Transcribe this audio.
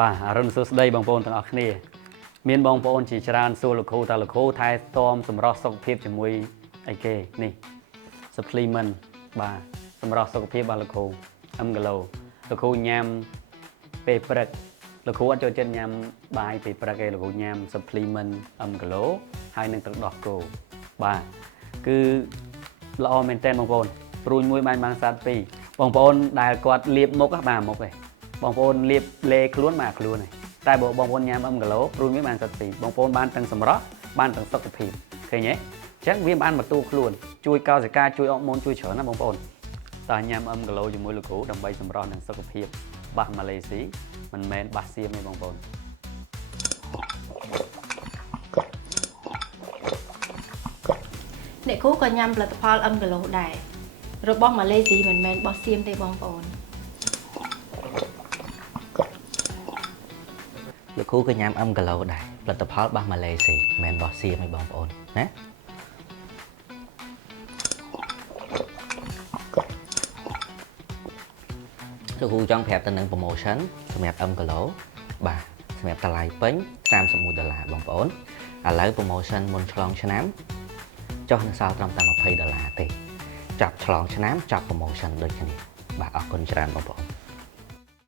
បាទអរុនសួស្ដីបងប្អូនទាំងអស់គ្នាមានបងប្អូនជាច្រើនសួរលោកគ្រូតើលោកគ្រូថែទាំសម្រស់សុខភាពជាមួយអីគេនេះ supplement បាទសម្រស់សុខភាពរបស់លោកគ្រូ M Glow លោកគ្រូញ៉ាំពេលព្រឹកលោកគ្រូអត់ចូលចិត្តញ៉ាំបាយពេលព្រឹកទេលោកគ្រូញ៉ាំ supplement M Glow ហើយនឹងទឹកដោះគោបាទគឺល្អមែនទែនបងប្អូនព្រួយមួយបានសាត់ពីរបងប្អូនដែលគាត់លាបមុខបាទមុខឯងបងប្អូនលាបលេខ្លួនបាទខ្លួនឯងតែបើបងប្អូនញ៉ាំ M Glow ព្រួយមួយបានសាត់ពីរបងប្អូនបានទាំងសម្រស់បានទាំងសុខភាពឃើញទេអញ្ចឹងវាបានបន្ទូខ្លួនជួយកោសិកាជួយអរម៉ូនជួយច្រើនណាបងប្អូនតើញ៉ាំ M Glow ជាមួយលោកគ្រូដើម្បីសម្រស់និងសុខភាពបាសម៉ាឡេស៊ីមិនមែនបាសសៀមទេបងប្អូនអ្នកគ្រូក៏ញ៉ាំផលិតផល M Glow ដែររបស់ម៉ាឡេស៊ីមិនមែនរបស់សៀមទេបងប្អូនលោកគ្រូក៏ញ៉ាំ M Glow ដែរផលិតផលរបស់ម៉ាឡេស៊ីមិនមែនរបស់សៀមទេបងប្អូនណាលោកគ្រូចង់ប្រាប់ទៅនឹង promotion សម្រាប់ M Glow បាទសម្រាប់តម្លៃពេញ$31បងប្អូនឥឡូវ promotion មុនឆ្លងឆ្នាំចុះនៅសល់ត្រឹមតែ$20ទេចាប់ឆ្លងឆ្នាំចាប់ promotion ដូចគ្នាបាទអរគុណច្រើនបងប្អូន